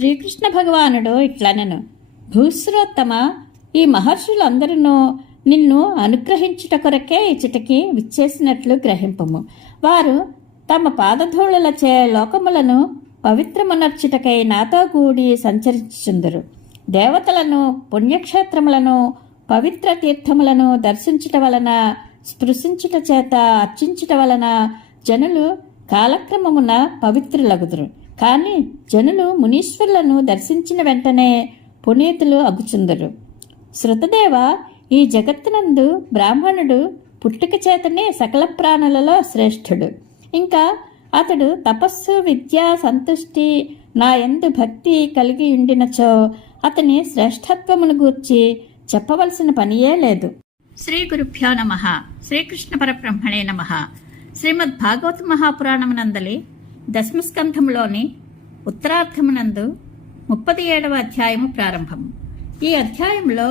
శ్రీకృష్ణ భగవానుడు ఇట్లనెను, భూశ్రోత్తమ, ఈ మహర్షులందరూ నిన్ను అనుగ్రహించుట కొరకే ఇచ్చటికి విచ్చేసినట్లు గ్రహింపము. వారు తమ పాదధూళులచే లోకములను పవిత్రమునర్చుటకై నాతో కూడి సంచరించుచుందురు. దేవతలను, పుణ్యక్షేత్రములను, పవిత్ర తీర్థములను దర్శించుట వలన, స్పృశించుట చేత, అర్చించుట వలన జనులు కాలక్రమమున పవిత్రులగుదురు. కాని జనులు మునీశ్వరులను దర్శించిన వెంటనే పునీతులు అగుచుందరు. శృతదేవ, ఈ జగత్తునందు బ్రాహ్మణుడు పుట్టుక చేతనే సకల ప్రాణులలో శ్రేష్ఠుడు. ఇంకా అతడు తపస్సు, విద్య, సంతుష్టి, నా యందు భక్తి కలిగి ఉండినచో అతని శ్రేష్ఠత్వమును గూర్చి చెప్పవలసిన పనియే లేదు. శ్రీ గురుభ్యో నమః. శ్రీకృష్ణ పరబ్రహ్మణే నమః. శ్రీమద్ భాగవత మహాపురాణమునందలి దశమస్కంధములోని ఉత్తరార్థమునందు 37వ అధ్యాయము ప్రారంభము. ఈ అధ్యాయంలో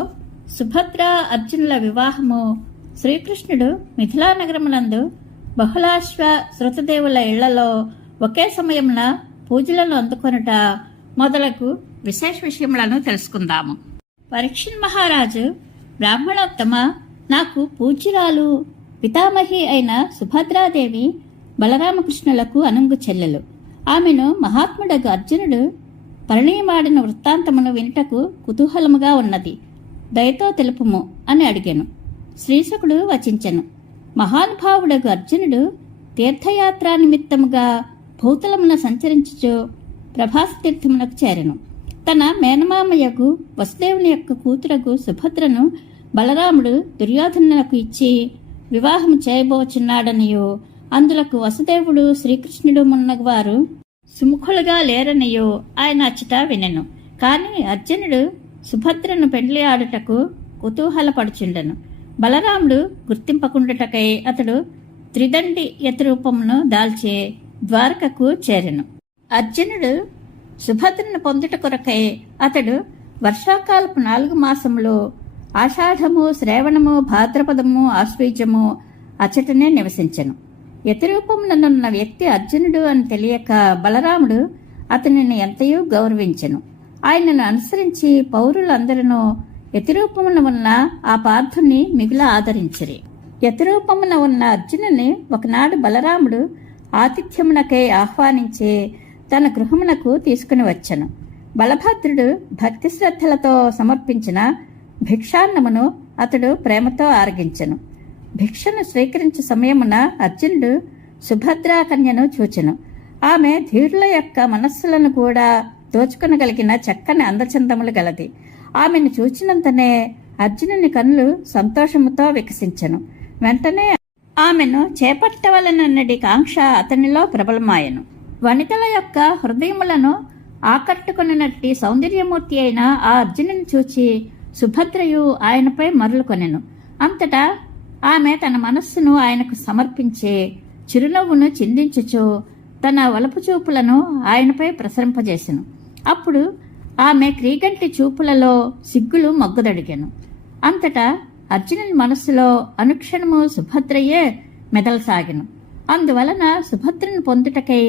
సుభద్ర అర్జునుల వివాహము, శ్రీకృష్ణుడు మిథిలా నగరమునందు బహుళాశ్వ శృతదేవుల ఇళ్లలో ఒకే సమయమున పూజలను అందుకొనుట మొదలగు విశేష విషయములను తెలుసుకుందాము. పరీక్షణ్ మహారాజు, బ్రాహ్మణోత్తమ, నాకు పూజ్యురాలు పితామహి అయిన సుభద్రాదేవి బలరామకృష్ణులకు అనుంగు చెల్లెలు. ఆమెను మహాత్ముడగు అర్జునుడు పరిణయమాడిన వృత్తాంతమును వినుటకు కుతూహలముగా ఉన్నది. దయతో తెలుపుము అని అడిగాను. శ్రీశకుడు వచించెను. మహానుభావుడగు అర్జునుడు తీర్థయాత్రా నిమిత్తముగా భూతలమున సంచరించుచు ప్రభాస తీర్థమునకు చేరెను. తన మేనమామయ్యకు వసుదేవుని యొక్క కూతురగు సుభద్రను బలరాముడు దుర్యోధనులకు ఇచ్చి వివాహము చేయబోచున్నాడనియో, అందులకు వసుదేవుడు, శ్రీకృష్ణుడు మున్నగువారు సుముఖులుగా లేరనియో ఆయన అచ్చట వినెను. కాని అర్జునుడు సుభద్రను పెండ్లి ఆడుటకు కుతూహలపడుచుండెను. బలరాముడు గుర్తింపకుండుటకై అతడు త్రిదండి యతిరూపమును దాల్చి ద్వారకకు చేరెను. అర్జునుడు సుభద్రను పొందుట కొరకై అతడు వర్షాకాలపు 4 మాసములు ఆషాఢము, శ్రావణము, భాద్రపదము, ఆశ్వీజము అచ్చటనే నివసించెను. యతిరూపముననున్న వ్యక్తి అర్జునుడు అని తెలియక బలరాముడు అతనిని ఎంతయో గౌరవించెను. ఆయనను అనుసరించి పౌరులందరూ యతిరూపమున ఉన్న ఆ పార్థుని మిగుల ఆదరించిరి. యతిరూపమున ఉన్న అర్జునుని ఒకనాడు బలరాముడు ఆతిథ్యమునకై ఆహ్వానించి తన గృహమునకు తీసుకుని వచ్చెను. బలభద్రుడు భక్తి శ్రద్ధలతో సమర్పించిన భిక్షాన్నమును అతడు ప్రేమతో ఆరగించెను. భిక్షను స్వీకరించే సమయమున అర్జునుడు సుభద్రా కన్యను చూచెను. ఆమె ధీరుల యొక్క మనస్సులను కూడా దోచుకొనగలిగిన చక్కని అందచందములు గలది. ఆమెను చూచినంతనే అర్జునుని కన్నులు సంతోషముతో వికసించెను. వెంటనే ఆమెను చేపట్టవలనన్నది కాంక్ష అతనిలో ప్రబలమాయెను. వనితల యొక్క హృదయములను ఆకట్టుకొనినట్టి సౌందర్యమూర్తి అయిన ఆ అర్జునుని చూచి సుభద్రయు ఆయనపై మరలుకొనెను. అంతటా ఆమె తన మనస్సును ఆయనకు సమర్పించి చిరునవ్వును చిందించుచు తన వలపు చూపులను ఆయనపై ప్రసరింపజేసెను. అప్పుడు ఆమె క్రీగంటి చూపులలో సిగ్గులు మగ్గుదడిగాను. అంతటా అర్జునుని మనస్సులో అనుక్షణము సుభద్రయే మెదలసాగెను. అందువలన సుభద్రను పొందుటకై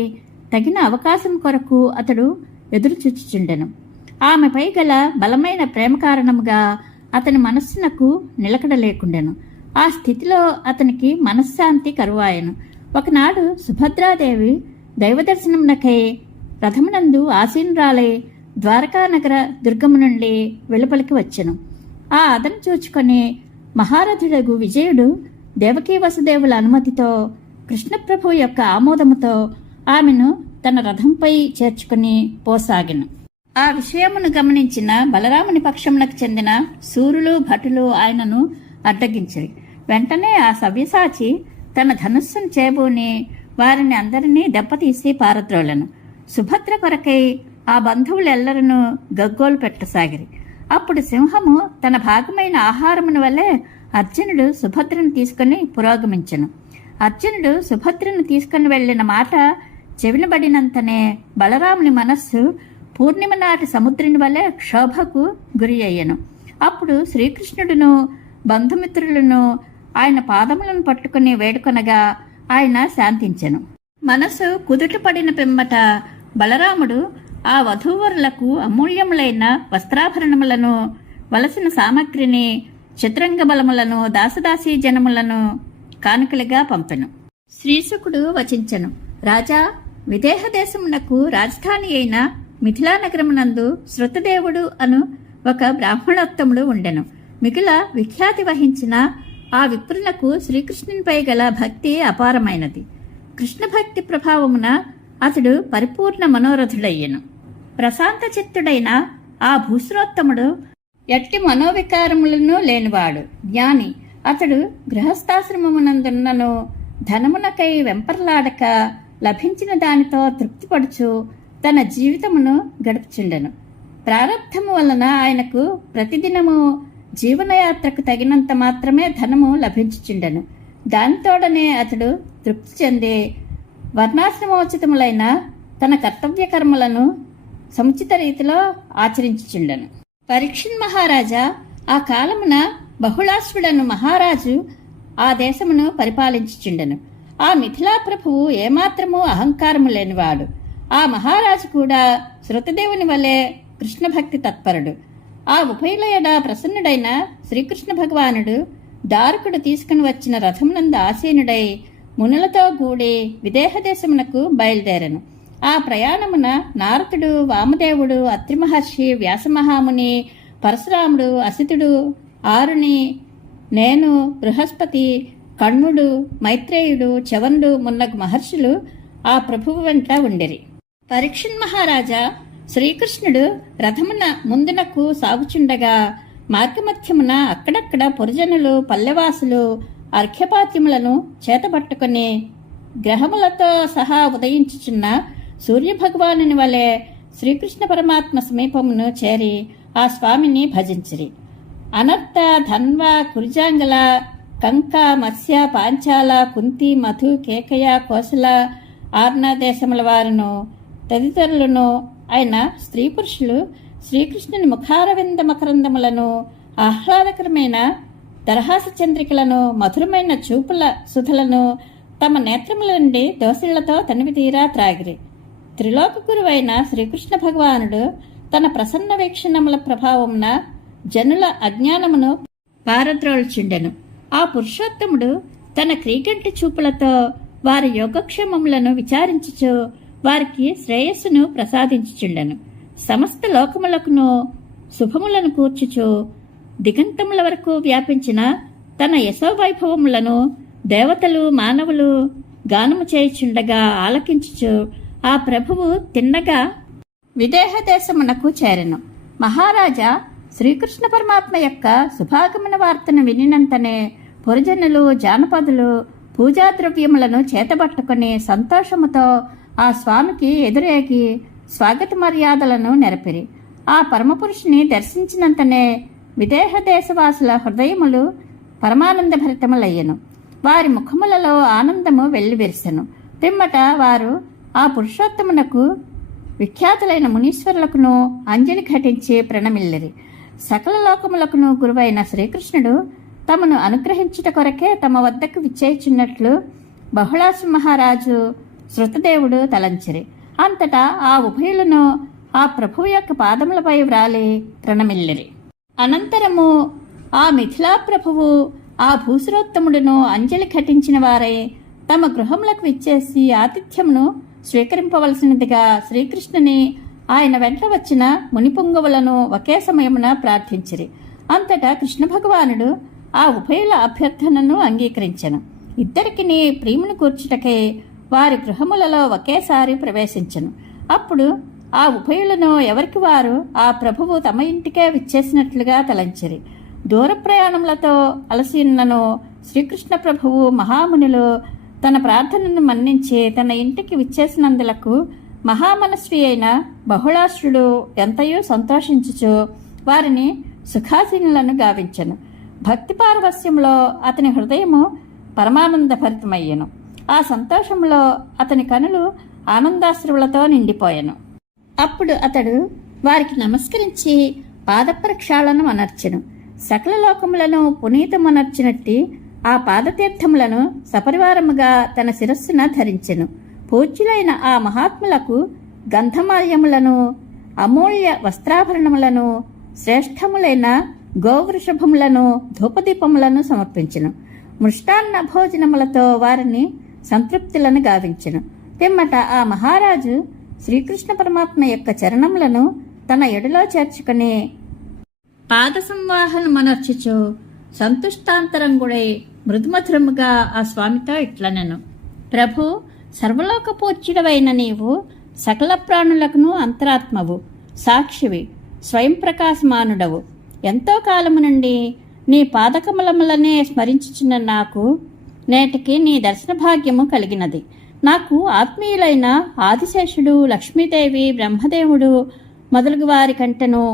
తగిన అవకాశం కొరకు అతడు ఎదురుచూచుచుండెను. ఆమెపై గల బలమైన ప్రేమ కారణముగా అతని మనస్సునకు నిలకడ లేకుండెను. ఆ స్థితిలో అతనికి మనశ్శాంతి కరువాయెను. ఒకనాడు సుభద్రాదేవి దైవదర్శనమునకై రథమునందు ఆసీనురాలై ద్వారకానగర దుర్గము నుండి వెలుపలికి వచ్చెను. ఆ అదను చూచుకొని మహారథుడగు విజయుడు దేవకీ వసుదేవుల అనుమతితో కృష్ణప్రభు యొక్క ఆమోదముతో ఆమెను తన రథంపై చేర్చుకుని పోసాగెను. ఆ విషయమును గమనించిన బలరాముని పక్షమునకు చెందిన సూరులు, భటులు ఆయనను అడ్డగించిరి. వెంటనే ఆ సవ్యసాచి తన ధనుస్సును చేబూని వారిని అందరినీ దెబ్బతీసి పారద్రోలను. సుభద్ర కొరకై ఆ బంధువులెల్లరూ గగ్గోలు పెట్టసాగిరి. అప్పుడు సింహము తన భాగమైన ఆహారమును వల్లే అర్జునుడు సుభద్రను తీసుకుని పురోగమించెను. అర్జునుడు సుభద్రను తీసుకుని వెళ్లిన మాట చెవినబడినంతనే బలరాముని మనస్సు పూర్ణిమ నాటి సముద్రుని వలె క్షోభకు గురి అయ్యను. అప్పుడు శ్రీకృష్ణుడును బంధుమిత్రులను ఆయన పాదములను పట్టుకుని వేడుకొనగా ఆయన శాంతించెను. మనసు కుదుట పడిన పిమ్మట బలరాముడు ఆ వధూవరులకు అమూల్యములైన వస్త్రాభరణములను, వలసిన సామగ్రిని, చతురంగ బలములను, దాసదాసీ జనములను కానుకలుగా పంపెను. శ్రీశుకుడు వచించెను. రాజా, విదేహ దేశమునకు రాజధాని అయిన మిథిలా నగరమునందు శృతదేవుడు అను ఒక బ్రాహ్మణోత్తముడు ఉండెను. మిగుల విఖ్యాతి వహించిన ఆ విప్రులకు శ్రీకృష్ణునిపై గల భక్తి అపారమైనది. కృష్ణ భక్తి ప్రభావమున అతడు పరిపూర్ణ మనోరథుడయ్యెను. ప్రశాంత చిత్తుడైన ఆ భూశ్రోత్తముడు ఎట్టి మనోవికారములను లేనివాడు, జ్ఞాని. అతడు గృహస్థాశ్రమమునందున్నను ధనమునకై వెంపర్లాడక లభించిన దానితో తృప్తిపడుచు తన జీవితమును గడుపుచుండెను. ప్రారబ్ధము వలన ఆయనకు ప్రతిదినము జీవనయాత్రకు తగినంత మాత్రమే ధనము లభించుచుండెను. దానితోడనే అతడు తృప్తి చెంది వర్ణాశ్రమోచితములైన తన కర్తవ్య కర్మలను సముచిత రీతిలో ఆచరించుచుండెను. పరీక్షిన్ మహారాజా ఆ కాలమున బహుళాశ్వుడను మహారాజు ఆ దేశమును పరిపాలించుచుండెను. ఆ మిథిలా ప్రభువు ఏమాత్రము అహంకారము లేనివాడు. ఆ మహారాజు కూడా శృతదేవుని వలె కృష్ణ భక్తి తత్పరుడు. ఆ ఉభయుల ఎడ ప్రసన్నుడైన శ్రీకృష్ణ భగవానుడు దారుకుడు తీసుకుని వచ్చిన రథమునందు ఆసీనుడై మునులతో కూడి విదేహ దేశమునకు బయలుదేరెను. ఆ ప్రయాణమున నారదుడు, వామదేవుడు, అత్రి మహర్షి, వ్యాసమహాముని, పరశురాముడు, అసితుడు, ఆరుణి, నేను, బృహస్పతి, కణ్వుడు, మైత్రేయుడు, చవనుడు మున్నగు మహర్షులు ఆ ప్రభువు వెంట ఉండిరి. పరీక్షిన్ మహారాజా, శ్రీకృష్ణుడు రథమున ముందునకు సాగుచుండగా మార్గమధ్యమున అక్కడక్కడ పురజనులు, పల్లెవాసులు అర్ఘ్యపాత్యములను చేతబట్టుకుని గ్రహములతో సహా ఉదయించుచున్న సూర్యభగవానుని వలె శ్రీకృష్ణ పరమాత్మ సమీపమును చేరి ఆ స్వామిని భజించిరి. అనర్త, ధన్వ, కుర్జాంగల, కంక, మత్స్య, పాంచాల, కుంతి, మధు, కేకయ, కోసల, ఆర్ణ దేశముల వారును తదితరులను అయిన స్త్రీ పురుషులు శ్రీకృష్ణుని ముఖారవింద మకరందములను, ఆహ్లాదకరమైన దరహాస చంద్రికలను, మధురమైన చూపుల సుధలను తమ నేత్రముల నుండి దోసిళ్లతో తనివి తీరా త్రాగిరి. త్రిలోక గురువైన శ్రీకృష్ణ భగవానుడు తన ప్రసన్న వీక్షణముల ప్రభావమున జనుల అజ్ఞానమును పారద్రోల్చుండెను. ఆ పురుషోత్తముడు తన క్రీగంటి చూపులతో వారి యోగక్షేమములను విచారించుచు వారికి శ్రేయస్సును ప్రసాదించుచుండెను. సమస్త లోకములకును శుభములను కూర్చుచు దిగంతముల వరకు వ్యాపించిన తన యశోవైభవములను దేవతలు, మానవులు గానము చేయుచుండగా ఆలకించుచు ఆ ప్రభువు తిన్నగా విదేహ దేశమునకు చేరెను. మహారాజా, శ్రీకృష్ణ పరమాత్మ యొక్క శుభాగమన వార్తను వినినంతనే పురజనులు, జానపదులు పూజాద్రవ్యములను చేతబట్టుకుని సంతోషముతో ఆ స్వామికి ఎదురేగి స్వాగత మర్యాదలను నెరపిరి. ఆ పరమపురుషుని దర్శించినంతనే విదేహ దేశవాసుల హృదయములు పరమానందభరితములయ్యను. వారి ముఖములలో ఆనందము వెల్లివిరిసెను. పిమ్మట వారు ఆ పురుషోత్తమునకు విఖ్యాతులైన మునీశ్వరులకును అంజలి ఘటించి ప్రణమిల్లిరి. సకల లోకములకును గురువైన శ్రీకృష్ణుడు తమను అనుగ్రహించుట కొరకే తమ వద్దకు విచ్చేయుచున్నట్లు బహుళాసు మహారాజు శృతదేవుడు తలంచిరి. అంతటా ఆ ఉభయులను ఆ ప్రభువు యొక్క పాదములపై వ్రాలి ప్రణమిల్లిరి. అనంతరము ఆ మిథిలా ప్రభువు ఆ భూసురోత్తముడును అంజలి ఘటించిన వారై తమ గృహములకు విచ్చేసి ఆతిథ్యమును స్వీకరింపవలసినదిగా శ్రీకృష్ణుని, ఆయన వెంట వచ్చిన మునిపుంగవులను ఒకే సమయమున ప్రార్థించిరి. అంతటా కృష్ణ భగవానుడు ఆ ఉభయుల అభ్యర్థనను అంగీకరించెను. ఇద్దరికిని ప్రియమును కూర్చుటకై వారి గృహములలో ఒకేసారి ప్రవేశించెను. అప్పుడు ఆ ఉభయులను ఎవరికి వారు ఆ ప్రభువు తమ ఇంటికే విచ్చేసినట్లుగా తలంచిరి. దూర ప్రయాణములతో అలసిన్నను శ్రీకృష్ణ ప్రభువు మహామునులు తన ప్రార్థనను మన్నించి తన ఇంటికి విచ్చేసినందులకు మహామనస్వి అయిన బహుళాశ్రుడు ఎంతయో సంతోషించుచు వారిని సుఖాసీనులను గావించెను. భక్తి పారవస్యంలో అతని హృదయము పరమానందభరితమయ్యెను. ఆ సంతోషంలో అతని కనులు ఆనందాశ్రువులతో నిండిపోయెను. అప్పుడు అతడు వారికి నమస్కరించి పాదప్రక్షాళనం అనర్చెను. సకల లోకములను పునీతమనర్చినట్టి ఆ పాదతీర్థములను సపరివారముగా తన శిరస్సున ధరించెను. పూజ్యులైన ఆ మహాత్ములకు గంధమాల్యములను, అమూల్య వస్త్రాభరణములను, శ్రేష్టములైన గోవృషభములను, ధూపదీపములను సమర్పించెను. మృష్టాన్న భోజనములతో వారిని సంతృప్తులను గావించెను. పిమ్మట ఆ మహారాజు శ్రీకృష్ణ పరమాత్మ యొక్క చరణములను తన ఎడలో చేర్చుకుని పాద సంవాహనమనర్చుచు సంతుష్టాంతరంగుడై మృదుమధురముగా ఆ స్వామితో ఇట్లనెను: ప్రభు, సర్వలోక పూజ్యుడవైన నీవు సకల ప్రాణులకును అంతరాత్మవు, సాక్షివి, స్వయం ప్రకాశమానుడవు. ఎంతో కాలము నుండి నీ పాదకమలములనే స్మరించుచున్న నాకు నేటికి నీ దర్శన భాగ్యము కలిగినది. నాకు ఆత్మీయులైన ఆదిశేషుడు, లక్ష్మీదేవి, బ్రహ్మదేవుడు మొదలగు వారి కంటెను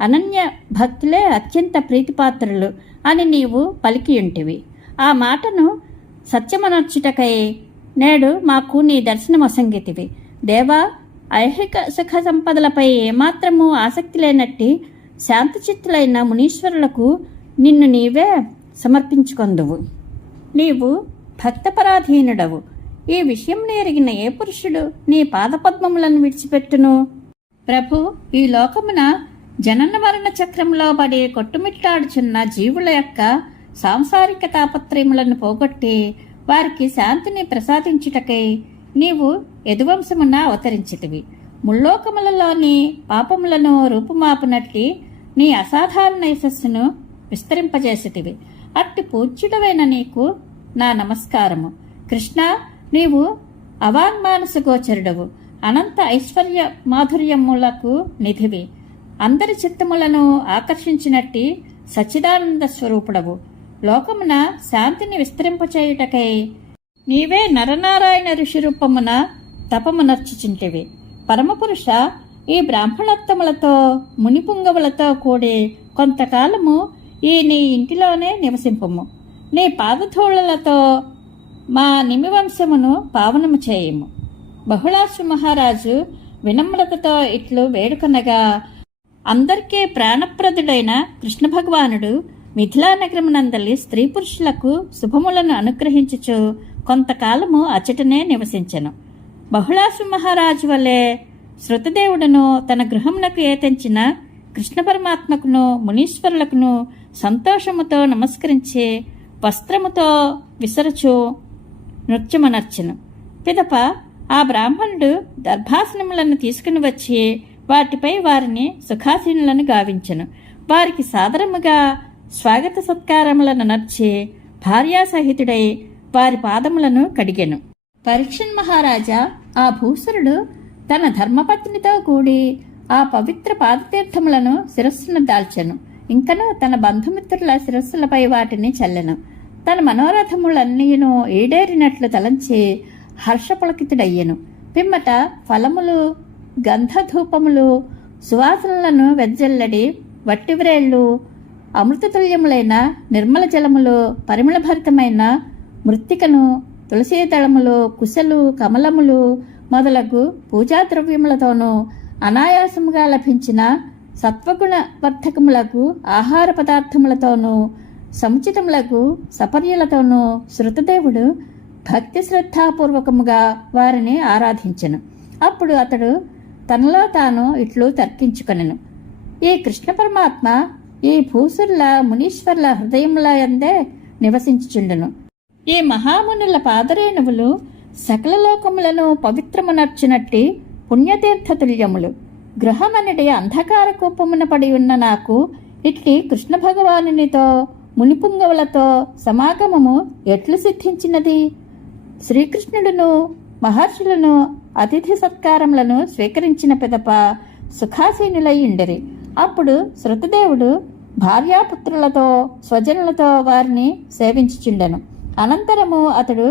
అనన్య భక్తులే అత్యంత ప్రీతిపాత్రులు అని నీవు పలికియుంటివి. ఆ మాటను సత్యమనర్చుటకై నేడు మాకు నీ దర్శనమొసంగితివి. దేవా, ఐహిక సుఖ సంపదలపై ఏమాత్రము ఆసక్తి లేనట్టి శాంతచిత్తులైన మునీశ్వరులకు నిన్ను నీవే సమర్పించుకొందువు. నీవు భక్తపరాధీనుడవు. ఈ విషయం ఎరిగిన ఏ పురుషుడు నీ పాదపద్మములను విడిచిపెట్టును? ప్రభు, ఈ లోకమున జనన మరణ చక్రంలో పడి కొట్టుమిట్టాడుచున్న జీవుల యొక్క సాంసారిక తాపత్రయములను పోగొట్టి వారికి శాంతిని ప్రసాదించుటకై నీవు యదువంశమున అవతరించితివి. ముల్లోకములలోని పాపములను రూపుమాపునట్టి నీ అసాధారణ యశస్సును విస్తరింపజేసితివి. అట్టి పూజ్యుడవైన నీకు నా నమస్కారము. కృష్ణ, నీవు అవాంగ్మానస గోచరుడవు, అనంత ఐశ్వర్య మాధుర్యములకు నిధివి, అందరి చిత్తములను ఆకర్షించినట్టి సచ్చిదానంద స్వరూపుడవు. లోకమున శాంతిని విస్తరింపచేయుటకై నీవే నరనారాయణ ఋషి రూపమున తపమునర్చుచుంటివి. పరమపురుష, ఈ బ్రాహ్మణోత్తములతో మునిపుంగవులతో కూడి కొంతకాలము ఈ నీ ఇంటిలోనే నివసింపము. నీ పాదధూళలతో మా నిమివంశమును పావనము చేయము. బహుళాశ్వ మహారాజు వినమ్రతతో ఇట్లు వేడుకొనగా అందరికీ ప్రాణప్రదుడైన కృష్ణ భగవానుడు మిథిలానగరమునందలి స్త్రీ పురుషులకు శుభములను అనుగ్రహించుచు కొంతకాలము అచటనే నివసించెను. బహుళాశ్వ మహారాజు వలె శృతదేవుడును తన గృహమునకు ఏతెంచిన కృష్ణ పరమాత్మకును మునీశ్వరులకును సంతోషముతో నమస్కరించి వస్త్రముతో విసరచు నృత్యమనర్చెను. పిదప ఆ బ్రాహ్మణుడు దర్భాసనములను తీసుకుని వచ్చి వాటిపై వారిని సుఖాసీనులను గావించెను. వారికి సాదరముగా స్వాగత సత్కారములను నర్చి భార్యాసహితుడై వారి పాదములను కడిగెను. పరీక్షన్ మహారాజా ఆ భూసురుడు తన ధర్మపత్నితో కూడి ఆ పవిత్ర పాదతీర్థములను శిరస్సును దాల్చెను. ఇంకను తన బంధుమిత్రుల శిరస్సులపై వాటిని చల్లెను. తన మనోరథములన్నీను ఈడేరినట్లు తలంచి హర్షపులకితుడయ్యెను. పిమ్మట ఫలములు, గంధధూపములు, సువాసనలను వెజ్జల్లడి వట్టివ్రేళ్లు, అమృతతుల్యములైన నిర్మల జలములు, పరిమళభరితమైన మృత్తికను, తులసీదళములు, కుశలు, కమలములు మొదలగు పూజాద్రవ్యములతోనూ అనాయాసముగా లభించిన సత్వగుణ వర్ధకములకు ఆహార పదార్థములతోనూ సముచితములకు సపర్యలతోనూ శృతదేవుడు భక్తి శ్రద్ధాపూర్వకముగా వారిని ఆరాధించెను. అప్పుడు అతడు తనలో తాను ఇట్లు తర్కించుకొనెను: ఈ కృష్ణ పరమాత్మ ఈ భూసురుల మునీశ్వర్ల హృదయముల యందే నివసించుచుండును. ఈ మహామునుల పాదరేణువులు సకల లోకములను పవిత్రమునర్చినట్టి పుణ్యతీర్థతుల్యములు. గృహమనడి అంధకార కూపమున పడి ఉన్న నాకు ఇట్టి కృష్ణ భగవానునితో మునిపుంగవులతో సమాగమము ఎట్లు సిద్ధించినది? శ్రీకృష్ణుడును మహర్షులను అతిథి సత్కారములను స్వీకరించిన పిదప సుఖాసీనులై ఉండెరి. అప్పుడు శృతదేవుడు భార్యాపుత్రులతో స్వజనులతో వారిని సేవించుచుండెను. అనంతరము అతడు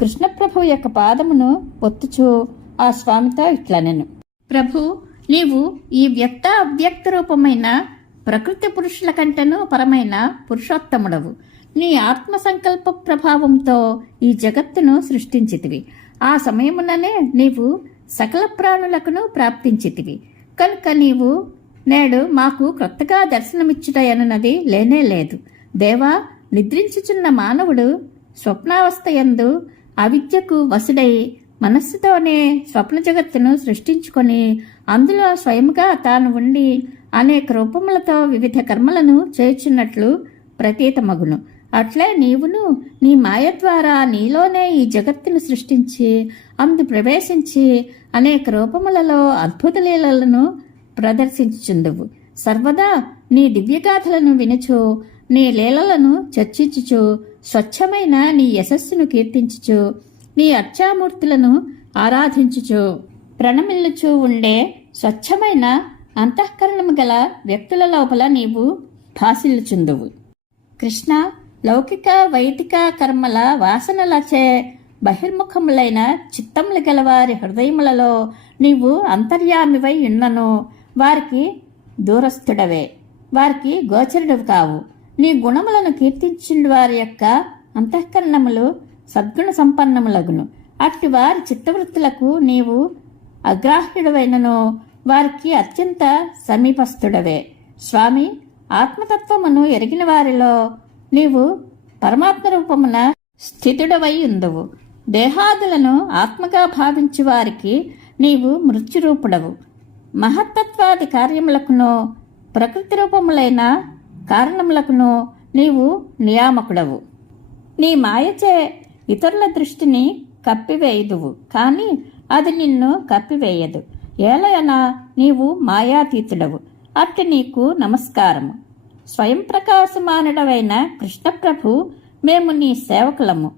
కృష్ణప్రభు యొక్క పాదమును పొత్తుచూ ఆ స్వామితో ఇట్లనెను: ప్రభు, నీవు ఈ వ్యక్త అవ్యక్త రూపమైన ప్రకృతి పురుషుల కంటెను పరమైన పురుషోత్తముడవు. నీ ఆత్మ సంకల్ప ప్రభావంతో ఈ జగత్తును సృష్టించితివి. ఆ సమయముననే నీవు సకల ప్రాణులకును ప్రాప్తించితివి. కనుక నీవు నేడు మాకు కొత్తగా దర్శనమిచ్చుటయనున్నది లేనే లేదు. దేవా, నిద్రించుచున్న మానవుడు స్వప్నావస్థ యందు అవిద్యకు వసుడై మనస్సుతోనే స్వప్న జగత్తును సృష్టించుకొని అందులో స్వయంగా తాను ఉండి అనేక రూపములతో వివిధ కర్మలను చేయుచున్నట్లు ప్రతీతమగును. అట్లే నీవును నీ మాయ ద్వారా నీలోనే ఈ జగత్తును సృష్టించి అందు ప్రవేశించి అనేక రూపములలో అద్భుత లీలలను ప్రదర్శించుచుందువు. సర్వదా నీ దివ్యగాథలను వినుచు నీ లీలలను చర్చించుచు స్వచ్ఛమైన నీ యశస్సును కీర్తించుచు నీ అర్చామూర్తులను ఆరాధించుచు ప్రణమిల్లుచూ ఉండే స్వచ్ఛమైన అంతఃకరణము గల వ్యక్తుల లోపల నీవు భాసిల్లుచుందువు. కృష్ణ, లౌకిక వైదిక కర్మల వాసనలచే బహిర్ముఖములైన చిత్తములు గలవారి హృదయములలో నీవు అంతర్యామివై ఉన్నను వారికి దూరస్థుడవే, వారికి గోచరుడవు కావు. నీ గుణములను కీర్తించిన వారి యొక్క అంతఃకరణములు సద్గుణ సంపన్నములగును. అట్టి వారి చిత్తవృత్తులకు నీవు అగ్రాహ్యుడవైనను వారికి అత్యంత సమీపస్థుడవే. స్వామి, ఆత్మతత్వమును ఎరిగిన వారిలో నీవు పరమాత్మ రూపమున స్థితుడవై ఉందువు. దేహాదులను ఆత్మగా భావించు వారికి నీవు మృత్యురూపుడవు. మహత్తత్వాది కార్యములకును ప్రకృతి రూపములైన కారణములకును నీవు నియామకుడవు. నీ మాయచే ఇతరుల దృష్టిని కప్పివేయుదువు, కానీ అది నిన్ను కప్పివేయదు. ఏలయనా నీవు మాయాతీతుడవు. అట్టి నీకు నమస్కారము. స్వయం ప్రకాశమానుడవైన కృష్ణప్రభు, మేము నీ సేవకులము.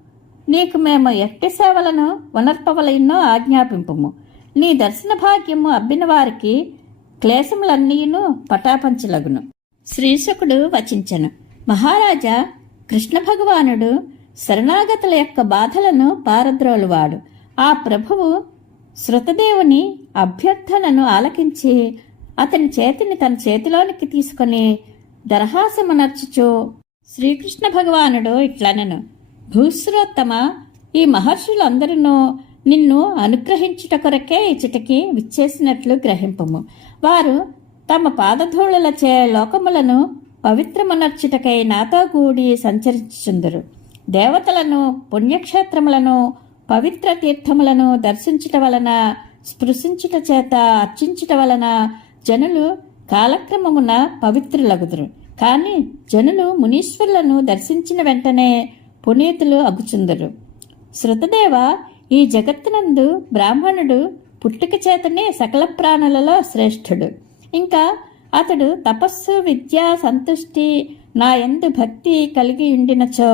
నీకు మేము ఎట్టి సేవలను వనర్పవలెన్నో ఆజ్ఞాపింపుము. నీ దర్శన భాగ్యము అబ్బిన వారికి క్లేశములన్నీను పటాపంచలగును. శ్రీశకుడు వచించెను. మహారాజా, కృష్ణ భగవానుడు శరణాగతుల యొక్క బాధలను పారద్రోలువాడు. ఆ ప్రభువు శృతదేవుని అభ్యర్థనను ఆలకించి అతని చేతిని తన చేతిలోనికి తీసుకుని దరహాసమునర్చుచు శ్రీకృష్ణ భగవానుడు ఇట్లనెను. భూశ్రోత్తమ, ఈ మహర్షులందరూ నిన్ను అనుగ్రహించుట కొరకే ఇచ్చటికి విచ్చేసినట్లు గ్రహింపము. వారు తమ పాదధూళలచే లోకములను పవిత్రమునర్చుటకై నాతో కూడి సంచరించుచుందురు. దేవతలను, పుణ్యక్షేత్రములను, పవిత్ర తీర్థములను దర్శించుట వలన, స్పృశించుట చేత అర్చించుట వలన జనులు కాలక్రమమున పవిత్రులగుదురు. కాని జనులు మునీశ్వరులను దర్శించిన వెంటనే పునీతులు అగుచుందరు. శృతదేవ, ఈ జగత్తునందు బ్రాహ్మణుడు పుట్టుక చేతనే సకల ప్రాణులలో శ్రేష్ఠుడు. ఇంకా అతడు తపస్సు, విద్య, సంతుష్టి నా యందు భక్తి కలిగి ఉండినచో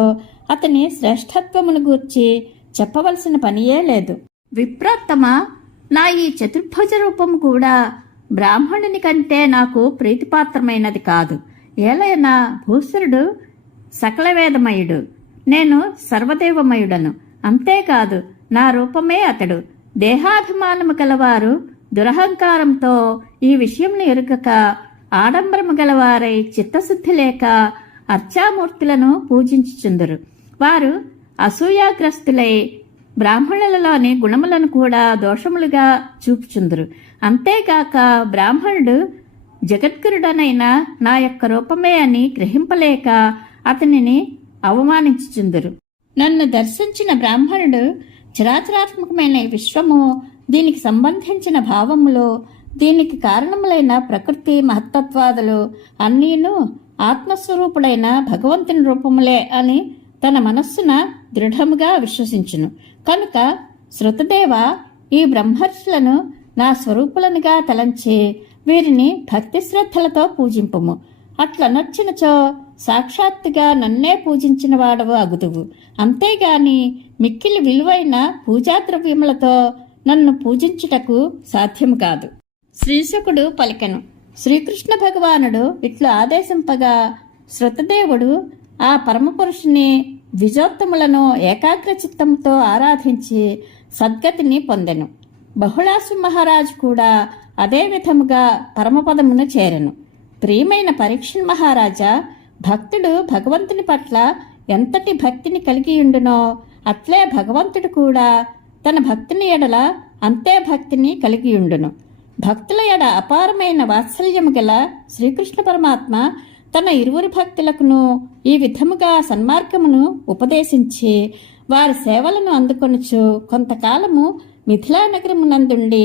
అతని శ్రేష్ఠత్వమును గూర్చి చెప్పవలసిన పనియే లేదు. విప్రోత్తమ, నా ఈ చతుర్భుజ రూపము కూడా బ్రాహ్మణుని కంటే నాకు ప్రీతిపాత్రమైనది కాదు. ఏలైనా భూసురుడు సకలవేదమయుడు, నేను సర్వదేవమయుడను. అంతేకాదు, నా రూపమే అతడు. దేహాభిమానము గలవారు దురహంకారంతో ఈ విషయంను ఎరుగక ఆడంబరము గలవారై చిత్తశుద్ధి లేక అర్చామూర్తులను పూజించుచుందరు. వారు అసూయాగ్రస్తులై బ్రాహ్మణులలోని గుణములను కూడా దోషములుగా చూపుచుందరు. అంతేగాక బ్రాహ్మణుడు జగద్గురుడనైన నా యొక్క రూపమే అని గ్రహింపలేక అతనిని అవమానించుచుందరు. నన్ను దర్శించిన బ్రాహ్మణుడు చరాచరాత్మకమైన ఈ విశ్వము, దీనికి సంబంధించిన భావములు, దీనికి కారణములైన ప్రకృతి మహత్తత్వాదులు అన్నీను ఆత్మస్వరూపుడైన భగవంతుని రూపములే అని తన మనస్సున దృఢముగా విశ్వసించును. కనుక శృతదేవ, ఈ బ్రహ్మర్షులను నా స్వరూపులనుగా తలంచి వీరిని భక్తి శ్రద్ధలతో పూజింపుము. అట్లనొచ్చినచో సాక్షాత్తుగా నన్నే పూజించిన వాడవు అగుదువు. అంతేగాని మిక్కిలి విలువైన పూజాద్రవ్యములతో నన్ను పూజించుటకు సాధ్యము కాదు. శ్రీశకుడు పలికెను. శ్రీకృష్ణ భగవానుడు ఇట్లు ఆదేశింపగా శృతదేవుడు ఆ పరమపురుషుని ద్విజోత్తములను ఏకాగ్ర చిత్తముతో ఆరాధించి సద్గతిని పొందెను. బహుళాసు మహారాజు కూడా అదే విధముగా పరమపదమును చేరెను. ప్రియమైన పరీక్ష మహారాజా, భక్తుడు భగవంతుని పట్ల ఎంతటి భక్తిని కలిగియుండునో అట్లే భగవంతుడు కూడా తన భక్తుని ఎడల అంతే భక్తిని కలిగియుండును. భక్తుల ఎడ అపారమైన వాత్సల్యము గల శ్రీకృష్ణ పరమాత్మ తన ఇరువురు భక్తులకును ఈ విధముగా సన్మార్గమును ఉపదేశించి వారి సేవలను అందుకొనుచు కొంతకాలము మిథిలానగరమునందుండి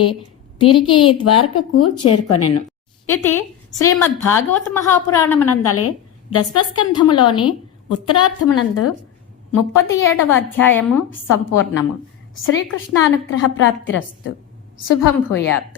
తిరిగి ద్వారకకు చేరుకొనెను. ఇది శ్రీమద్భాగవత మహాపురాణమునందలి దశమస్కంధములోని ఉత్తరార్థమునందు 37వ అధ్యాయము సంపూర్ణము. శ్రీకృష్ణానుగ్రహ ప్రాప్తిరస్తు. శుభం భూయాత్.